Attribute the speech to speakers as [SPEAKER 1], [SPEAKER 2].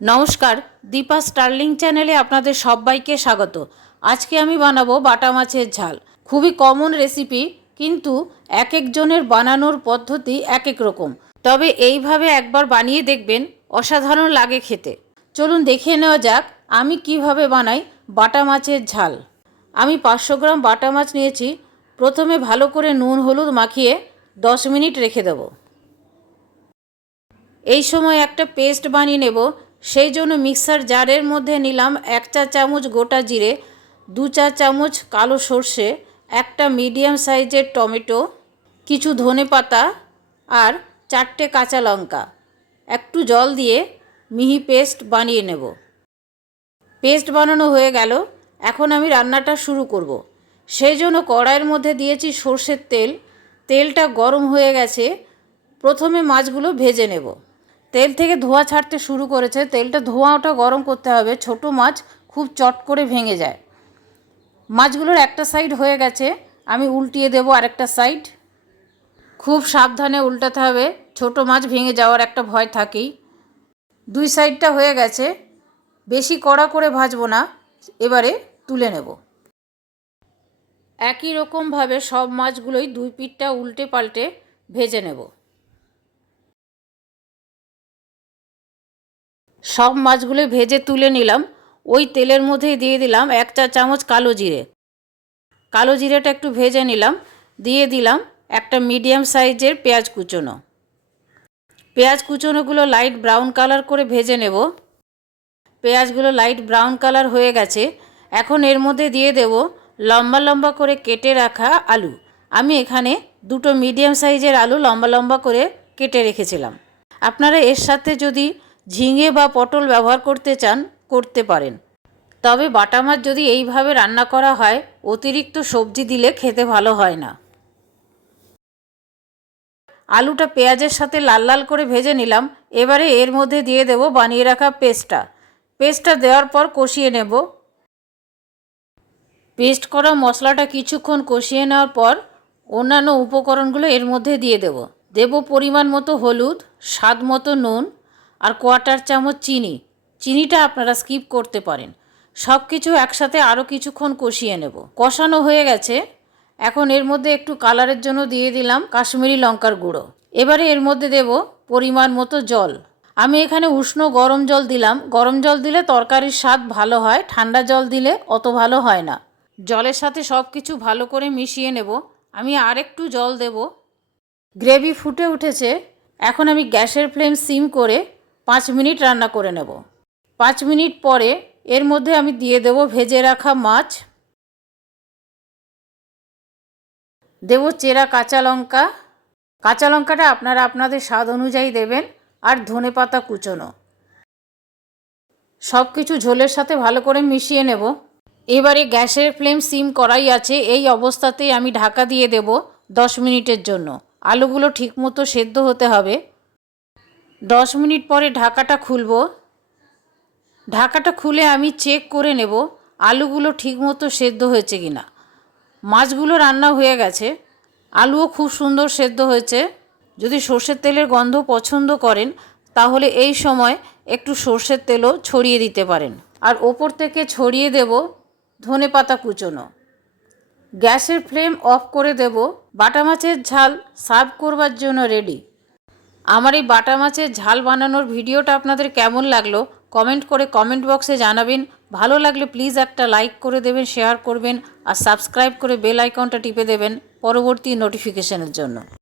[SPEAKER 1] নমস্কার, দীপা স্টার্লিং চ্যানেলে আপনাদের সবাইকে স্বাগত। আজকে আমি বানাবো বাটা মাছের ঝাল। খুবই কমন রেসিপি কিন্তু এক একজনের বানানোর পদ্ধতি এক এক রকম। তবে এইভাবে একবার বানিয়ে দেখবেন, অসাধারণ লাগে খেতে। চলুন দেখে নেওয়া যাক, আমি কীভাবে বানাই বাটা মাছের ঝাল। আমি পাঁচশো গ্রাম বাটা মাছ নিয়েছি। প্রথমে ভালো করে নুন, হলুদ মাখিয়ে দশ মিনিট রেখে দেবো। এই সময় একটা পেস্ট বানিয়ে নেব। সেই জন্য মিক্সার জারের মধ্যে নিলাম এক চা চামচ গোটা জিরে, দু চা চামচ কালো সর্ষে, একটা মিডিয়াম সাইজের টমেটো, কিছু ধনে পাতা আর চারটে কাঁচা লঙ্কা। একটু জল দিয়ে মিহি পেস্ট বানিয়ে নেব। পেস্ট বানানো হয়ে গেল। এখন আমি রান্নাটা শুরু করব। সেই জন্য কড়াইয়ের মধ্যে দিয়েছি সর্ষের তেল। তেলটা গরম হয়ে গেছে। প্রথমে মাছগুলো ভেজে নেব। তেল থেকে ধোঁয়া ছাড়তে শুরু করেছে। তেলটা ধোঁয়াটা গরম করতে হবে। ছোট মাছ খুব চট করে ভেঙে যায়। মাছগুলোর একটা সাইড হয়ে গেছে। আমি উল্টিয়ে দেবো আরেকটা সাইড খুব সাবধানে উল্টাতে হবে। ছোট মাছ ভেঙে যাওয়ার একটা ভয় থাকেই। দুই সাইডটা হয়ে গেছে। বেশি কড়া করে ভাজবো না। এবারে তুলে নেব। একই রকমভাবে সব মাছগুলোই দুই পিঠটা উল্টে পাল্টে ভেজে নেব। সব মাছগুলো ভেজে তুলে নিলাম। ওই তেলের মধ্যেই দিয়ে দিলাম এক চা চামচ কালো জিরে। কালো জিরেটা একটু ভেজে নিলাম। দিয়ে দিলাম একটা মিডিয়াম সাইজের পেঁয়াজ কুচোনো। পেঁয়াজ কুচোনোগুলো লাইট ব্রাউন কালার করে ভেজে নেব। পেঁয়াজগুলো লাইট ব্রাউন কালার হয়ে গেছে। এখন এর মধ্যে দিয়ে দেব লম্বা লম্বা করে কেটে রাখা আলু। আমি এখানে দুটো মিডিয়াম সাইজের আলু লম্বা লম্বা করে কেটে রেখেছিলাম। আপনারা এর সাথে যদি ঝিঙে বা পটল ব্যবহার করতে চান, করতে পারেন। তবে বাটা মাছ যদি এইভাবে রান্না করা হয়, অতিরিক্ত সবজি দিলে খেতে ভালো হয় না। আলুটা পেঁয়াজের সাথে লাল লাল করে ভেজে নিলাম। এবারে এর মধ্যে দিয়ে দেব বানিয়ে রাখা পেস্টটা। পেস্টটা দেওয়ার পর কষিয়ে নেব। পেস্ট করা মশলাটা কিছুক্ষণ কষিয়ে নেওয়ার পর অন্যান্য উপকরণগুলো এর মধ্যে দিয়ে দেব। দেব পরিমাণ মতো হলুদ, স্বাদ মতো নুন আর কোয়াটার চামচ চিনি। চিনিটা আপনারা স্কিপ করতে পারেন। সব কিছু একসাথে আরও কিছুক্ষণ কষিয়ে নেব। কষানো হয়ে গেছে। এখন এর মধ্যে একটু কালারের জন্য দিয়ে দিলাম কাশ্মীরি লঙ্কার গুঁড়ো। এবারে এর মধ্যে দেব পরিমাণ মতো জল। আমি এখানে উষ্ণ গরম জল দিলাম। গরম জল দিলে তরকারির স্বাদ ভালো হয়, ঠান্ডা জল দিলে অত ভালো হয় না। জলের সাথে সব কিছু ভালো করে মিশিয়ে নেব। আমি আর একটু জল দেব। গ্রেভি ফুটে উঠেছে। এখন আমি গ্যাসের ফ্লেম সিম করে পাঁচ মিনিট রান্না করে নেব। পাঁচ মিনিট পরে এর মধ্যে আমি দিয়ে দেব ভেজে রাখা মাছ। দেব চেরা কাঁচা লঙ্কা। কাঁচা লঙ্কাটা আপনারা আপনাদের স্বাদ অনুযায়ী দেবেন আর ধনে পাতা কুচোনো। সব কিছু ঝোলের সাথে ভালো করে মিশিয়ে নেব। এবারে গ্যাসের ফ্লেম সিম করাই আছে। এই অবস্থাতেই আমি ঢাকা দিয়ে দেব দশ মিনিটের জন্য। আলুগুলো ঠিকমতো সেদ্ধ হতে হবে। দশ মিনিট পরে ঢাকাটা খুলব। ঢাকাটা খুলে আমি চেক করে নেব আলুগুলো ঠিকমতো সেদ্ধ হয়েছে কি না মাছগুলো রান্না হয়ে গেছে। আলুও খুব সুন্দর সেদ্ধ হয়েছে। যদি সর্ষের তেলের গন্ধ পছন্দ করেন, তাহলে এই সময় একটু সর্ষের তেলও ছড়িয়ে দিতে পারেন। আর ওপর থেকে ছড়িয়ে দেব ধনে পাতা কুচোনো। গ্যাসের ফ্লেম অফ করে দেব। বাটা মাছের ঝাল সার্ভ করবার জন্য রেডি আমার এই বাটা মাছের ঝাল বানানোর ভিডিওটা আপনাদের কেমন লাগল কমেন্ট করে কমেন্ট বক্সে জানাবেন। ভালো লাগলে প্লিজ একটা লাইক করে দেবেন, শেয়ার করবেন আর সাবস্ক্রাইব করে বেল আইকনটা টিপে দেবেন পরবর্তী নোটিফিকেশনের জন্য।